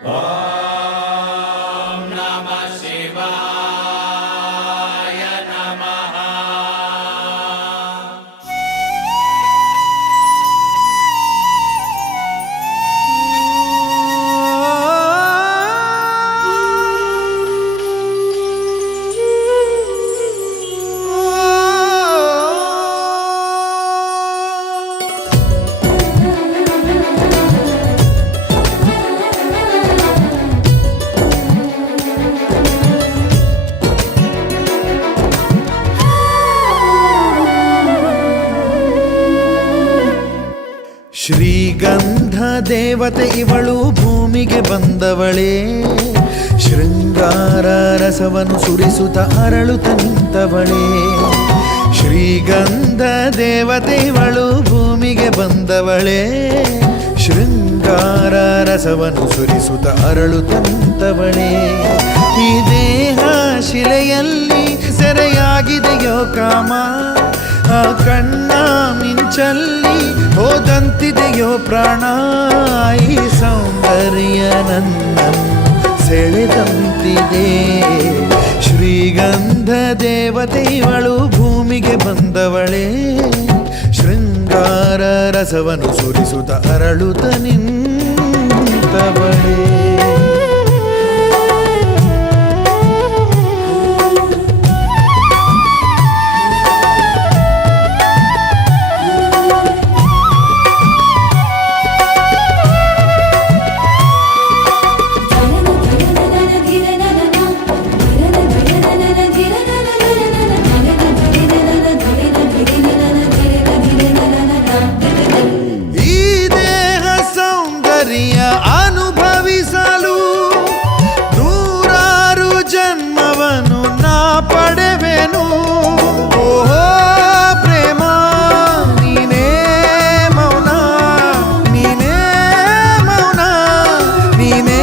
ಓಂ ನಮಃ ಶಿವಾಯ ನಮಃ. ಶ್ರೀಗಂಧ ದೇವತೆ ಇವಳು ಭೂಮಿಗೆ ಬಂದವಳೇ, ಶೃಂಗಾರ ರಸವನ್ನು ಸುರಿಸುತ್ತ ಅರಳುತ್ತ ನಿಂತವಳೇ. ಶ್ರೀಗಂಧ ದೇವತೆ ಇವಳು ಭೂಮಿಗೆ ಬಂದವಳೇ, ಶೃಂಗಾರ ರಸವನ್ನು ಸುರಿಸುತ್ತ ಅರಳುತ್ತ ನಿಂತವಳೇ. ಈ ದೇಹ ಶಿಲೆಯಲ್ಲಿ ಸೆರೆಯಾಗಿದೆಯೋ ಕಾಮ, ಆ ಕಣ್ಣ ಮಿಂಚಲ್ಲಿ ಹೋದಂತಿದೆಯೋ ಪ್ರಾಣ. ಈ ಸೌಂದರ್ಯ ನನ್ನನ್ನು ಸೆಳೆದಂತಿದೆ. ಶ್ರೀಗಂಧ ದೇವತೆ ಇವಳು ಭೂಮಿಗೆ ಬಂದವಳೇ, ಶೃಂಗಾರ ರಸವನ್ನು ಸುರಿಸುತ್ತ ಅರಳುತ್ತ ನಿಂತವಳೇ. ಅನುಭವಿಸಲು ನೂರಾರು ಜನ್ಮವನ್ನು ನಾ ಪಡೆವೆನು. ಓಹೋ ಪ್ರೇಮ ನೀನೇ ಮೌನ, ನೀನೇ ಮೌನ, ನೀನೇ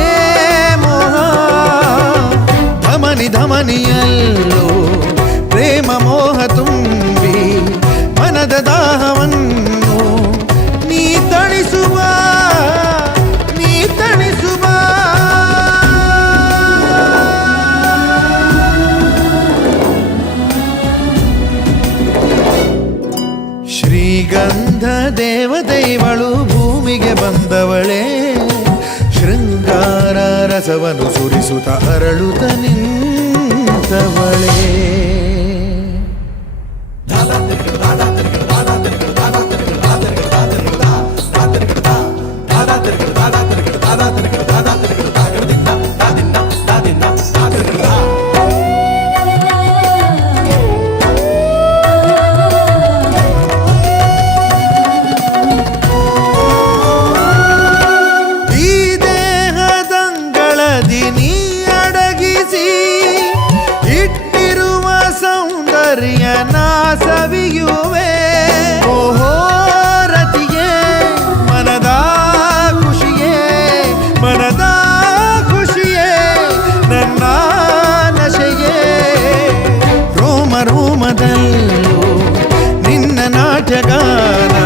ಮೋಹ. ಧಮನಿ ಧಮನಿಯಲ್ಲೂ ಪ್ರೇಮ ಮೋಹ ತುಂಬಿ ಮನದ ದಾಹವನ್ನು ನೀ ತಣಿಸುವ. ಶ್ರೀಗಂಧ ದೇವತೆ ಇವಳು ಭೂಮಿಗೆ ಬಂದವಳೇ, ಶೃಂಗಾರ ರಸವನ್ನು ಸುರಿಸುತ್ತ ಅರಳುತ್ತ ನಿಂತವಳೇ. ನಾ ಸವಿಯುವೆ ಓಹೋ ರತಿಯೇ, ಮನದ ಖುಷಿಯೇ, ಮನದ ಖುಷಿಯೇ, ನನ್ನ ನಶೆಯೇ. ರೋಮ ರೋಮದಲ್ಲೂ ನಿನ್ನ ನಾಟ್ಯಗಾನ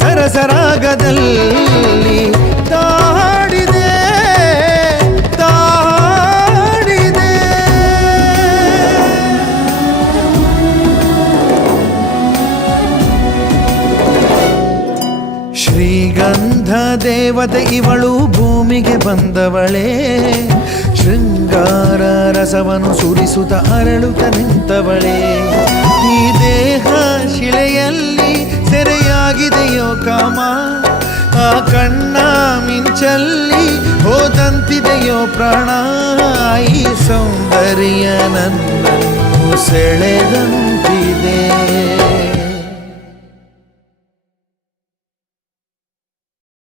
ಸರಸರಾಗದಲ್ಲಿ ತಾಡಿದೆ. ಶ್ರೀಗಂಧ ದೇವತೆ ಇವಳು ಭೂಮಿಗೆ ಬಂದವಳೇ, ಶೃಂಗಾರ ರಸವನ್ನು ಸುರಿಸುತ್ತ ಅರಳುತ್ತ ನಿಂತವಳೇ. ಈ ದೇಹ ಶಿಲೆಯಲ್ಲಿ ಸೆರೆಯಾಗಿದೆಯೋ ಕಾಮ, ಆ ಕಣ್ಣ ಮಿಂಚಲ್ಲಿ ಹೋದಂತಿದೆಯೋ ಪ್ರಾಣ. ಈ ಸೌಂದರ್ಯ ನನ್ನನ್ನು ಸೆಳೆದಂತೆ.